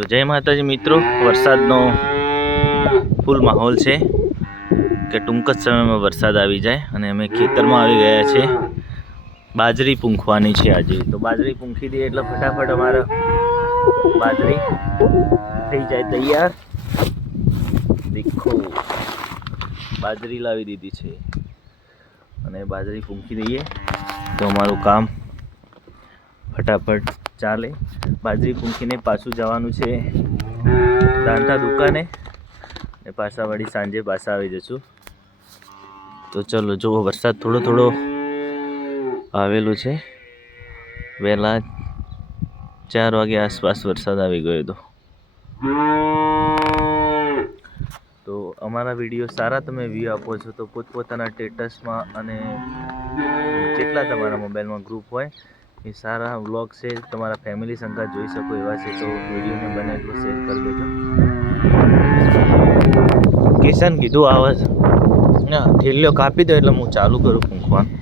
તો જય માતાજી મિત્રો, વરસાદનો ફૂલ માહોલ છે કે ટૂંક જ સમયમાં વરસાદ આવી જાય અને અમે ખેતરમાં આવી ગયા છે. બાજરી પૂંખવાની છે આજે. તો બાજરી પૂંખી દઈએ એટલે ફટાફટ અમારે બાજરી થઈ જાય તૈયાર. દેખો, બાજરી લાવી દીધી છે અને બાજરી પૂંખી દઈએ તો અમારું કામ ફટાફટ ચાલે. બાજરી પૂંખીને પાછું જવાનું છે દાંતા દુકાને ને પાછા વળી સાંજે પાછા આવી જશું. તો ચલો, જુઓ વરસાદ થોડો થોડો આવેલું છે. વહેલા 4 વાગે આસપાસ વરસાદ આવી ગયો હતો. તો અમારા વિડીયો સારા તમે વ્યૂ આપો છો તો પોતપોતાના સ્ટેટસમાં અને જેટલા તમારા મોબાઈલમાં ગ્રુપ હોય એ સારા વ્લોગ છે, તમારા ફેમિલી સંગાત જોઈ શકો એવા છે તો વિડીયોને બને એટલું શેર કરી દેજો. કિશન કીધું આવે છે ના ઠેલ્યો કાપી દો એટલે હું ચાલુ કરું પૂંખવાનું.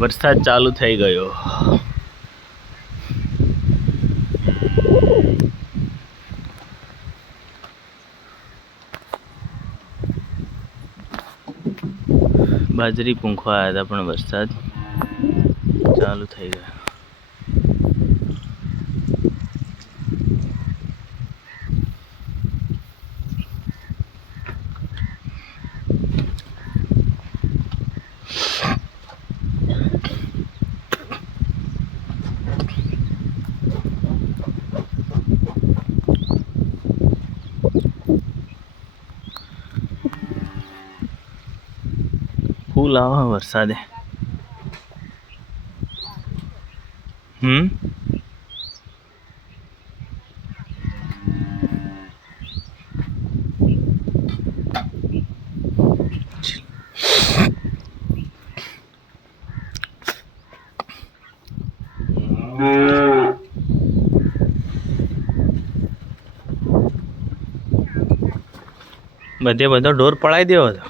વરસાદ ચાલુ થઈ ગયો. બાજરી પૂંખવા આવ્યા હતા પણ વરસાદ ચાલુ થઈ ગયો. ફૂલ આવા વરસાદે. બધે બધો ઢોર પડાવી દેવો હતો.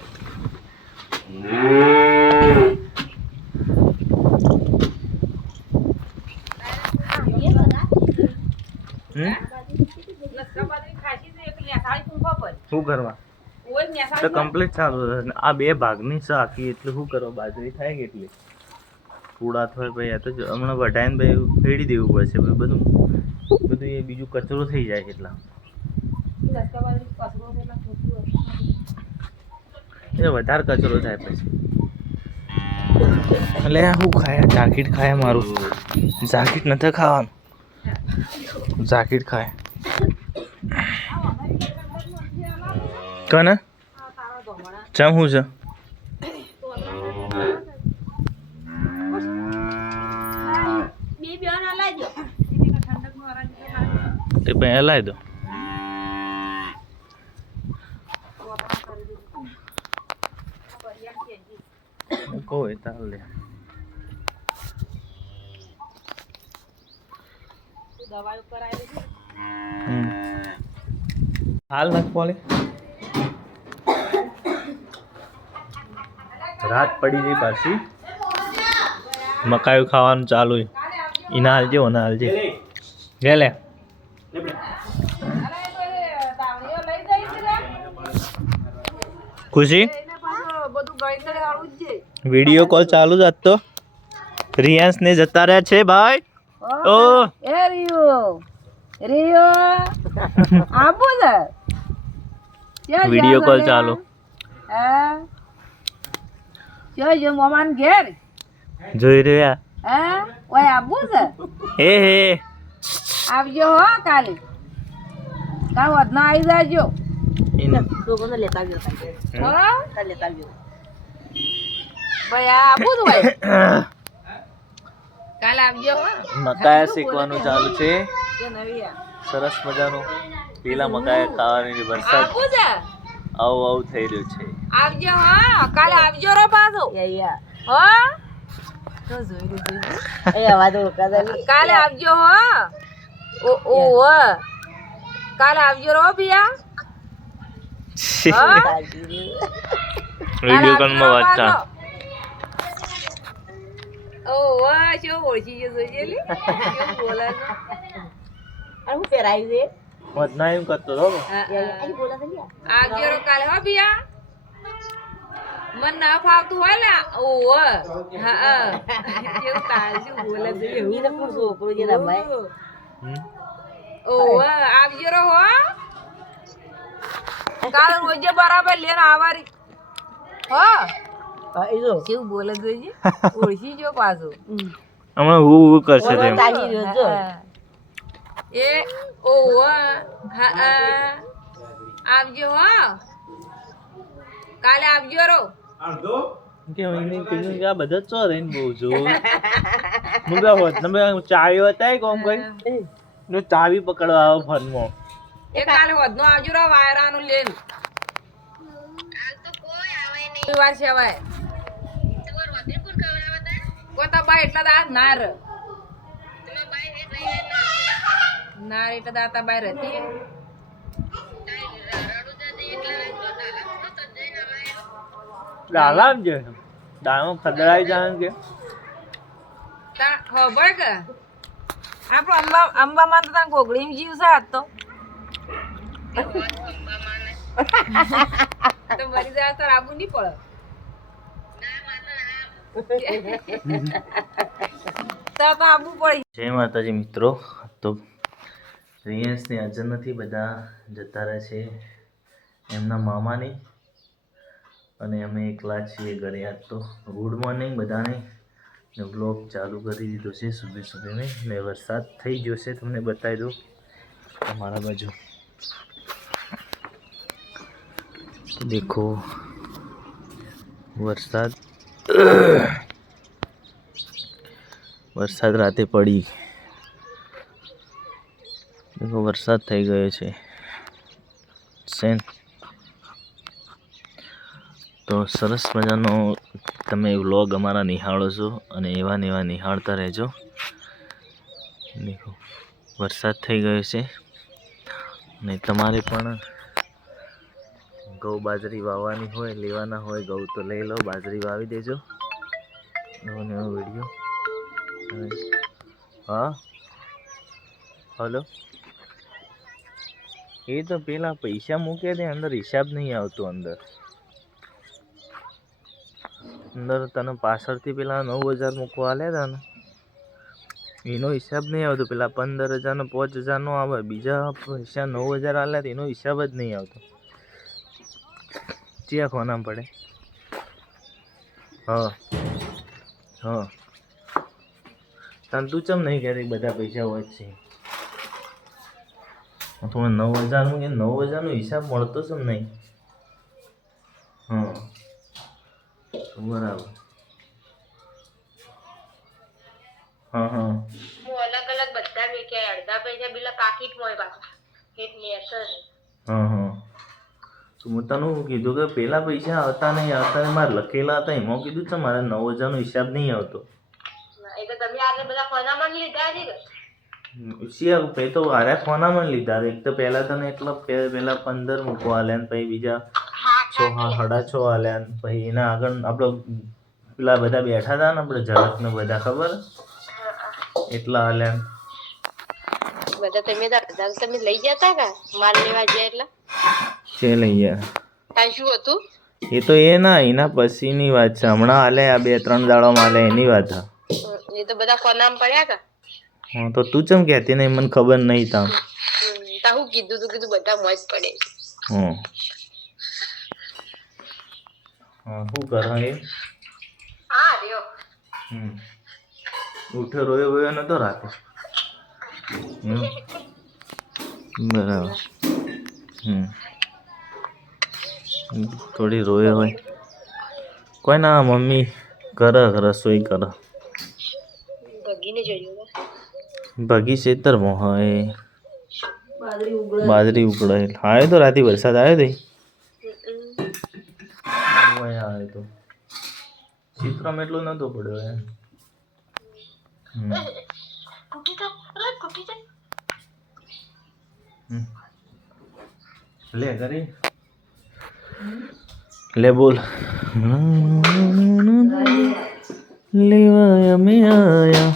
શું કરવા તો કમ્પ્લીટ ચાલુ. આ 2 ભાગની છે આખી, એટલે શું કરવા બાજરી થાય કેટલી પૂડા થાય ભાઈ. આ તો હમણાં વઢાઈને ભાઈ ફેડી દેવું પડશે બધું એ બીજું કચરો થઈ જાય એટલા એ વધારે કચરો થાય પછી. એટલે શું ખાય જાકીટ ખાય મારું. જાકીટ નથી ખાવાનું, જાકીટ ખાય કને ચમ શું છે. તે પછી હલાવી દો. કોઈ ચાલ લે. હાલ નથી પોલે. રાત પડી ગઈ પાછી. મકાઈ ખાવાનું ચાલુ. એના હાલજે ઓના હાલજે લે લે. ખુશી વિડીયો કોલ ચાલુ જ હતો. રિયાન્સ ને જતા રહ્યા છે ભાઈ. ઓ એ રિયો આપો ને વિડીયો કોલ ચાલુ. હા જો મોમાન ઘેર જોઈ રહ્યા. હા ઓય આપો છે. હે હે આવજો હો કાલે. કાલ વધના આવી જાજો. એને લોકોને લેતા આવજો હો કાલે લેતા આવજો ભાઈ. આપો તો ભાઈ કાલે આવજો હો. મકાઈ શીખવાનું ચાલુ છે. કે નવી સરસ મજાનું પેલા મકાઈ ખાવાની વરસાદ આપો છે. આવું થઈ રહ્યું છે. આવજો હા કાલે આવજો રે પાછો હો. તો જોઈ એ અવાજ ઓળખા કાલે આવજો હો. ઓ કાલે આવજો રો પિયા વિડીયો કોલમાં વાત થા ઓ વાહ શું ઓળખી ગયો જોજે લે કેમ બોલે છે અને હું પહેરાયું છે મત ના એમ કરતો રહો અહીં બોલે છે આવજો રો કાલે હો પિયા મન ના ફાવતું હોય ને ઓ હા કેવું તાર શું બોલે છે એવું તો પૂછો છોકરો જે રમાય ઓ આવજો રો હો કાલ રોજે બરાબર લેને આવારી હા કેવું બોલે જોઈએ ઓળખી જો પાછો હમણાં હું કરશે તેમ એ ઓ હા આવજો હો કાલે આવજો રો કે મહિને કીધું કે આ બધા ચો રહીને બહુ જો હું તો હોત ને ચાવી હતા કોમ કઈ નો ચાવી પકડવા આવો ફોનમાં એ કાલે વધનો આવજો રો વાયરાનું લેન કાલ તો કોઈ આવે નહીં વાર સેવાય તમાર વધે કોણ કવરાવા તા કોતા બા એટલા દા નાર તમાર બાઈ હે રહી નાર એટલા દાતા બાઈ રહેતી ડાલામ છે ડાળો ખદડાઈ જાય કે તા ખબર કે આપણો અંબામાં તો તાં ગોગળીમ જીવ છે આજ તો તો મરી જાય તો આબુ નહીં પડે તો આબુ પડી જય માતાજી મિત્રો તો રિયાન્સની હાજર નથી બધા જતા રહે છે એમના મામાની અને અમે એકલા છીએ ઘરે આજ તો ગુડ મોર્નિંગ બધાને ને બ્લોગ ચાલુ કરી દીધો છે સુબહ સુબહમાં ને વરસાદ થઈ ગયો છે તમને બતાવી દઉં તમારા બાજુ દેખો વરસાદ રાતે પડી દેખો વરસાદ થઈ ગયો છે સેન તો સરસ મજાનો તમે વ્લોગ અમારા નિહાળો છો અને એવા ને એવા નિહાળતા રહેજો દેખો વરસાદ થઈ ગયો છે ને તમારે પણ ઘઉં બાજરી વાવવાની હોય લેવાના હોય ઘઉં તો લઈ લો બાજરી વાવી દેજો એવો ને એવો વિડીયો હા હલો એ તો પેલા પૈસા મૂકે તે અંદર હિસાબ નહીં આવતો અંદર તને પાછળથી પેલા 9,000 મૂકવા આલ્યા હતા ને એનો હિસાબ નહીં આવતો પેલા 15,000 ને 5,000 નો આવે બીજા પૈસા 9,000 આલ્યા એનો હિસાબ જ નહીં આવતો ક્યાં ખોના પડે હા તને તું ચમ નહીં કહેતી બધા પૈસા હોય જ છે થોડા 9,000 નું કે 9,000 નો હિસાબ મળતો છે નહીં હા બરાબર હા હું અલગ અલગ બધા વેચ્યા અડધા પૈસા પેલા પાકીટમાં હોય પાછા કેટલી અસર હા તો હું તને કીધું કે પેલા પૈસા આવતા નહીં આવતા મારે લખેલા હતા એમાં કીધું છે મારે 9,000 નો હિસાબ નહીં આવતો એ તો તમે આગળ બધા ફોનામાં લીધા છે પે તો આરે ફોનામાં લીધા એક તો પહેલા તને એટલા પહેલા 15 મૂકવા આલ્યા ને પછી બીજા 6.5 આલ્યા ને પછી એના આગળ આપણે પેલા બધા બેઠા હતા ને આપણે ઝડપ ને બધા ખબર એટલા આલ્યા બધા તમે લઈ જતા કા માલ લેવા ગયા એટલા છે લઈ ગયા કાઈ શું હતું એ તો એ ના એના પછીની વાત છે હમણાં આલે આ 2-3 દાડામાં આલે એની વાત છે એ તો બધા ફોનામાં પડ્યા કા હા તો તું ચમ કહેતી નહીં મને ખબર નહીં તા હું કીધું બધા મોજ પડે હા શું કર એ હા રહ્યો ઉઠ્યો રોયો નતો રાતે બરાબર થોડી રોયો હોય કોઈ ના મમ્મી કરે રસોઈ કરે ભગી ખેતરમાં હોય બાજરી ઉગડે આવ્યો તો રાતે વરસાદ આવ્યો તો આવ્યો તો ચિત્રમાં એટલો નતો પડ્યો લે કરી લે બોલ લેવા અમે આયા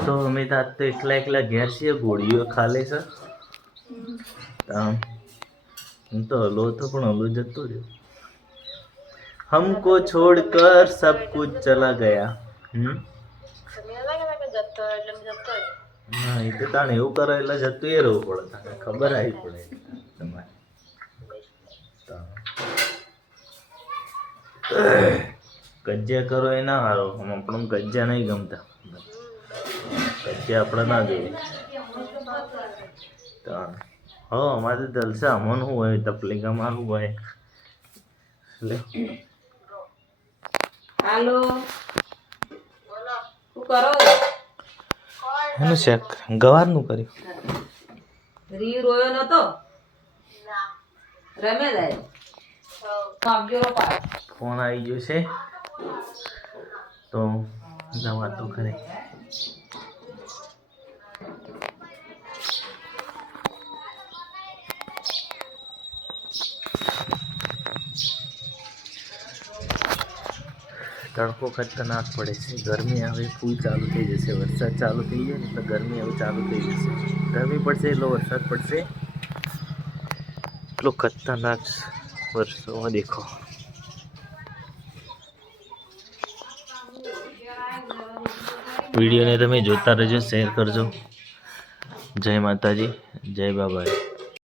તો અમે તો આજ તો એકલા ઘેર છીએ ગોળીઓ ખાલે છે હું તો હલો હતો પણ હલો જતો રહ્યો हमको छोड़कर सब कुछ चला गया હા એ તો તાણે એવું કરે એટલે જતું એ રહેવું પડે તાણે ખબર આવી પડે તમારે કજ્જા કરો એ ના હારો આપણને કજ્જા નહીં ગમતા કજ્જા આપણે ના જોઈએ હો અમારે જલસા અમન શું હોય તકલીફ અમારું હોય એટલે હાલો શું કરો એનું શેક ગવારનું કર્યું રી રોયો નતો રમે જાય ફોન આવી ગયો છે તો વાતો કરે તડકો ખતરનાક પડે છે ગરમી હવે ફૂલ ચાલુ થઈ જશે વરસાદ ચાલુ થઈ જાય ને તો ગરમી હવે ચાલુ થઈ જશે ગરમી પડશે એટલો વરસાદ પડશે એટલો ખતરનાક વર્ષોમાં દેખો વિડીયોને તમે જોતા રહેજો શેર કરજો જય માતાજી જય બાબાજી